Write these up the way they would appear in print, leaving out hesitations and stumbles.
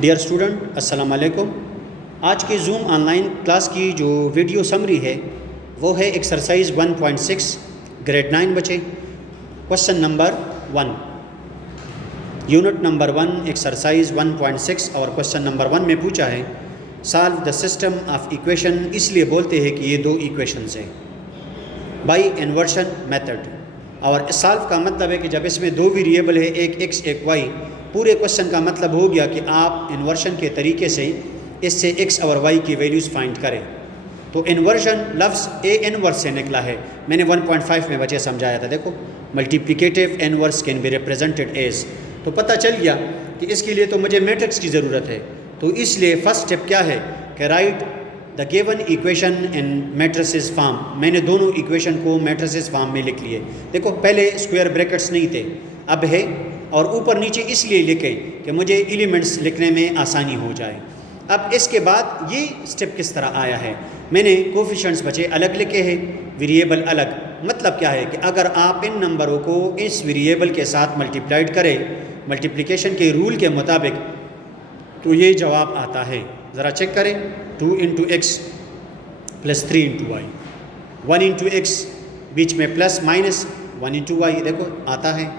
Dear student, अस्सलाम वालेकुम। आज की जूम ऑनलाइन क्लास की जो वीडियो समरी है वो है एक्सरसाइज 1.6 ग्रेड 9 बचे, question number 1, unit number 1 exercise 1.6 और क्वेश्चन नंबर 1 में पूछा है solve the system of equation. इसलिए बोलते हैं कि ये दो इक्वेशंस हैं बाय इन्वर्शन मेथड। और सॉल्व का मतलब है कि जब इसमें दो वेरिएबल है, एक एक्स एक वाई, पूरे क्वेश्चन का मतलब हो गया कि आप इन्वर्शन के तरीके से इससे एक्स और वाई की वैल्यूज़ फाइंड करें। तो इन्वर्शन लफ्ज़ ए इनवर्स से निकला है। मैंने 1.5 में बच्चे समझाया था। देखो, multiplicative inverse can be represented as. तो पता चल गया कि इसके लिए तो मुझे मैट्रिक्स की ज़रूरत है। तो इसलिए फर्स्ट स्टेप क्या है कि right the given equation in matrices form. मैंने दोनों इक्वेशन को मैट्रिसेस फॉर्म में लिख लिए। देखो, पहले स्क्वायर ब्रैकेट्स नहीं थे, अब है, और ऊपर नीचे इसलिए लिखे कि मुझे एलिमेंट्स लिखने में आसानी हो जाए। अब इसके बाद ये स्टेप किस तरह आया है, मैंने कोफिशिएंट्स बचे अलग लिखे हैं, वेरिएबल अलग। मतलब क्या है कि अगर आप इन नंबरों को इस वेरिएबल के साथ मल्टीप्लाइड करें मल्टीप्लिकेशन के रूल के मुताबिक, तो ये जवाब आता है। ज़रा चेक करें, 2 into x plus 3 into y, 1 into x बीच में प्लस माइनस 1 इंटू वाई, देखो आता है।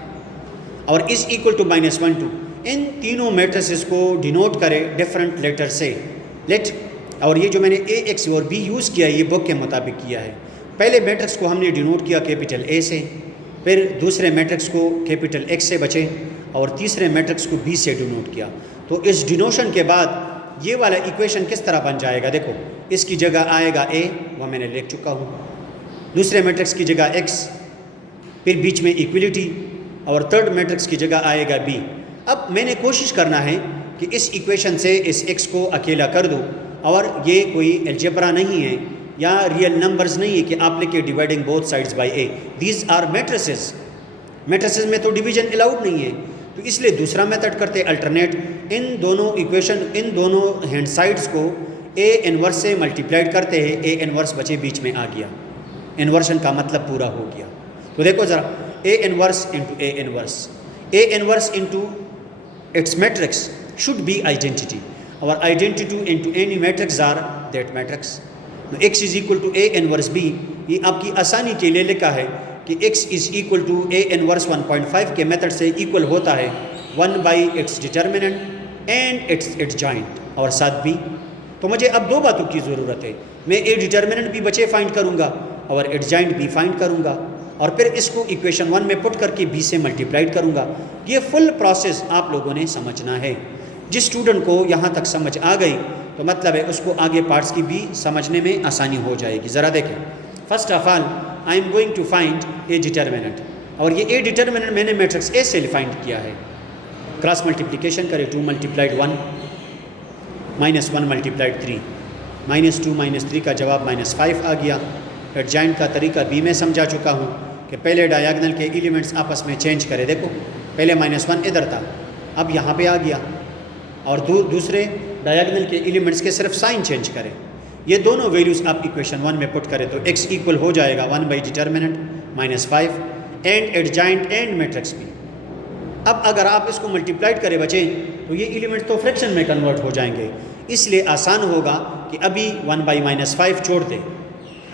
और इस इक्वल टू -1 2, इन तीनों मैट्रिसेस को डिनोट करें डिफरेंट लेटर से, लेट। और ये जो मैंने ए एक्स और बी यूज़ किया ये बुक के मुताबिक किया है। पहले मैट्रिक्स को हमने डिनोट किया कैपिटल ए से, फिर दूसरे मैट्रिक्स को कैपिटल एक्स से बचे, और तीसरे मैट्रिक्स को बी से डिनोट किया। तो इस डिनोशन के बाद ये वाला इक्वेशन किस तरह बन जाएगा, देखो, इसकी जगह आएगा ए, वो मैंने लिख चुका हूँ, दूसरे मैट्रिक्स की जगह एक्स, फिर बीच में इक्वलिटी, और थर्ड मैट्रिक्स की जगह आएगा बी। अब मैंने कोशिश करना है कि इस इक्वेशन से इस एक्स को अकेला कर दूँ, और ये कोई अलजेब्रा नहीं है या रियल नंबर्स नहीं है कि आप लिखे dividing both sides by A. These are matrices, matrices में तो डिवीजन अलाउड नहीं है। तो इसलिए दूसरा मेथड करते अल्टरनेट, इन दोनों इक्वेशन, इन दोनों हैंड साइड्स को ए इनवर्स से मल्टीप्लाइड करते हैं, ए इनवर्स बचे बीच में आ गया, इन्वर्शन का मतलब पूरा हो गया। तो देखो ज़रा, A inverse into A inverse, A inverse into its matrix should be identity, और identity into any matrix are that matrix. X is equal to A inverse B, ये आपकी आसानी के लिए लिखा है कि x is equal to A inverse 1.5 के मेथड से इक्वल होता है 1 by its determinant and its joint, और साथ बी। तो मुझे अब दो बातों की ज़रूरत है, मैं ए डिटर्मिनेंट भी बचे फाइंड करूँगा और इट्स जॉइंट भी फाइंड करूँगा, और फिर इसको इक्वेशन 1 में पुट करके बी से मल्टीप्लाइड करूँगा। ये फुल प्रोसेस आप लोगों ने समझना है। जिस स्टूडेंट को यहाँ तक समझ आ गई तो मतलब है उसको आगे पार्ट्स की भी समझने में आसानी हो जाएगी। ज़रा देखें, first of all I am going to find A determinant, और ये ए डिटर्मिनेंट मैंने मैट्रिक्स ए से फाइंड किया है। क्रॉस मल्टीप्लिकेशन करें, 2 मल्टीप्लाइड 1 -1 मल्टीप्लाइड 3, -2 -3 का जवाब -5 आ गया। एडजॉइंट का तरीका बी में समझा चुका हूँ कि पहले डायगोनल के एलिमेंट्स आपस में चेंज करें। देखो, पहले -1 इधर था, अब यहाँ पे आ गया, और दूसरे डायगोनल के एलिमेंट्स के सिर्फ साइन चेंज करें। ये दोनों वैल्यूज़ आप इक्वेशन 1 में पुट करें तो x इक्वल हो जाएगा 1 by determinant -5 and adjoint and matrix भी। अब अगर आप इसको मल्टीप्लाइड करें बचे तो ये एलिमेंट तो फ्रैक्शन में कन्वर्ट हो जाएंगे, इसलिए आसान होगा कि अभी 1 बाई -5 छोड़ दें,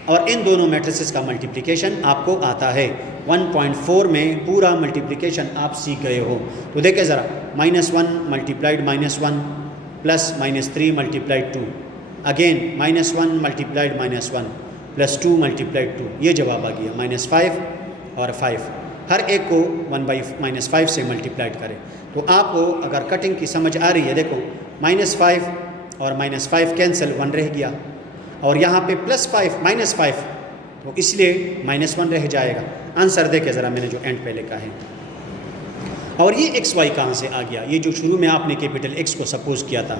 और इन दोनों मैट्रिसेस का मल्टीप्लिकेशन आपको आता है। 1.4 में पूरा मल्टीप्लिकेशन आप सीख गए हो। तो देखें ज़रा, -1 multiplied -1 plus -3 multiplied 2, again -1 multiplied -1 plus 2 multiplied 2, ये जवाब आ गया -5 और 5। हर एक को 1 बाई -5 से मल्टीप्लाइड करें। तो आपको अगर कटिंग की समझ आ रही है, देखो -5 और -5 कैंसिल, 1 रह गया, और यहाँ पे +5 -5, तो इसलिए -1 रह जाएगा। आंसर देखे ज़रा, मैंने जो एंड पे लिखा है। और ये एक्स वाई कहाँ से आ गया, ये जो शुरू में आपने कैपिटल एक्स को सपोज किया था,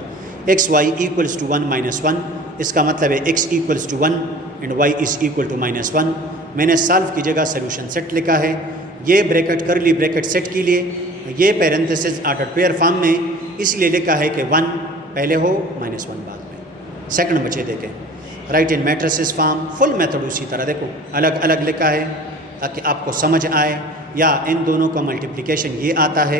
एक्स वाई इक्वल्स टू 1 -1, इसका मतलब है x equals to 1 and y is equal to -1। मैंने सॉल्व की जगह सोल्यूशन सेट लिखा है, ये ब्रैकेट करली ब्रैकेट सेट के लिए, ये पैरेंथेसिस ऑर्डर पेयर फॉर्म में इसलिए लिखा है कि 1 पहले हो -1 बाद में। सेकंड बचे देखें, राइट इन मैट्रिसेस फॉर्म, फुल मेथड उसी तरह देखो अलग अलग लिखा है ताकि आपको समझ आए, या इन दोनों का मल्टीप्लिकेशन ये आता है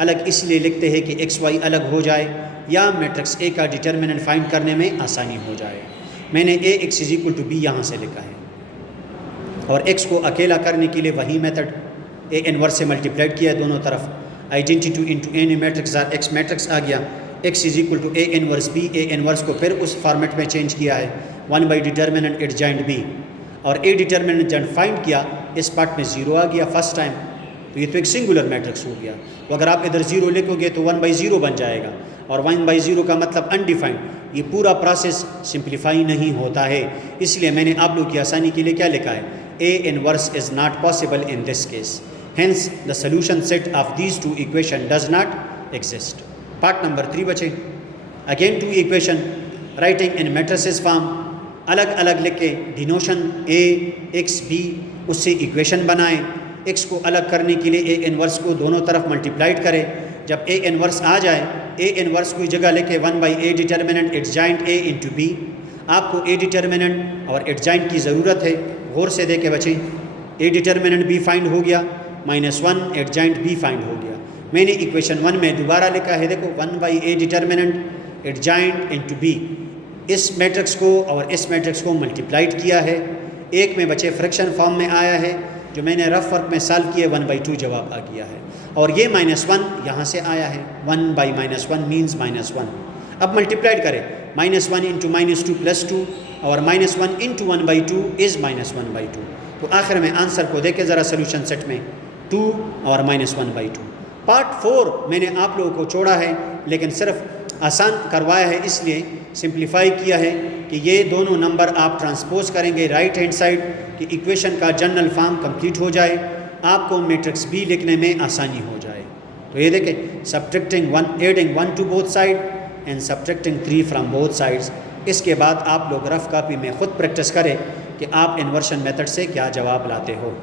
अलग इसलिए लिखते हैं कि एक्स वाई अलग हो जाए या मैट्रिक्स ए का डिटर्मिनेंट फाइंड करने में आसानी हो जाए। मैंने A x is equal to B यहाँ से लिखा है और एक्स को अकेला करने के लिए वही मेथड ए इनवर्स से मल्टीप्लाइड किया है दोनों तरफ, identity into an matrix x matrix आ गया, x is equal to A inverse B, A inverse को फिर उस फॉर्मेट में चेंज किया है 1 बाई डिटर्मिनेंट एडजॉइंट बी, और ए डिटर्मिनेंट जब फाइंड किया इस पार्ट में 0 आ गया फर्स्ट टाइम, तो ये तो एक सिंगुलर मैट्रिक्स हो गया। तो अगर आप इधर 0 लिखोगे तो 1 बाई 0 बन जाएगा, और 1 बाई 0 का मतलब अनडिफाइंड। ये पूरा प्रोसेस सिंप्लीफाई नहीं होता है, इसलिए मैंने आप लोग की आसानी के लिए क्या लिखा है, A inverse is not possible in this case, hence the solution set of these two equation does not exist. Part number 3 बचे। Again two equation writing in matrices form, अलग अलग लिख के डिनोशन ए एक्स बी उससे equation बनाएं। X को अलग करने के लिए ए इनवर्स को दोनों तरफ मल्टीप्लाइड करें। जब ए इनवर्स आ जाए, ए इनवर्स की जगह लेके 1 by A determinant adjoint A into B. आपको ए डिटर्मिनेंट और एडजॉइंट की ज़रूरत है, गौर से देखे बच्चे। ए डिटर्मिनेंट बी फाइंड हो गया, -1 एडजॉइंट बी फाइंड हो गया। मैंने इक्वेशन 1 में दोबारा लिखा है, देखो 1 by A determinant adjoint into B, इस मैट्रिक्स को और इस मैट्रिक्स को मल्टीप्लाइड किया है। एक में बचे फ्रैक्शन फॉर्म में आया है, जो मैंने रफ वर्क में सॉल्व किया 1/2 जवाब आ गया है, और ये -1 यहाँ से आया है, 1 बाई -1 मीन्स -1। अब मल्टीप्लाइड करें, -1 इंटू -2 +2, और -1 इंटू 1/2 इज़ -1/2। तो आखिर में आंसर को देखे ज़रा सोल्यूशन सेट में 2 और -1/2। पार्ट 4 मैंने आप लोगों को छोड़ा है, लेकिन सिर्फ आसान करवाया है, इसलिए सिंप्लीफाई किया है कि ये दोनों नंबर आप ट्रांसपोज करेंगे राइट हैंड साइड कि इक्वेशन का जनरल फॉर्म कंप्लीट हो जाए, आपको मैट्रिक्स बी लिखने में आसानी हो जाए। तो ये देखें, subtracting 1 adding 1 to both side and subtracting 3 from both sides. इसके बाद आप लोग रफ कॉपी में ख़ुद प्रैक्टिस करें कि आप इन्वर्शन मेथड से क्या जवाब लाते हो।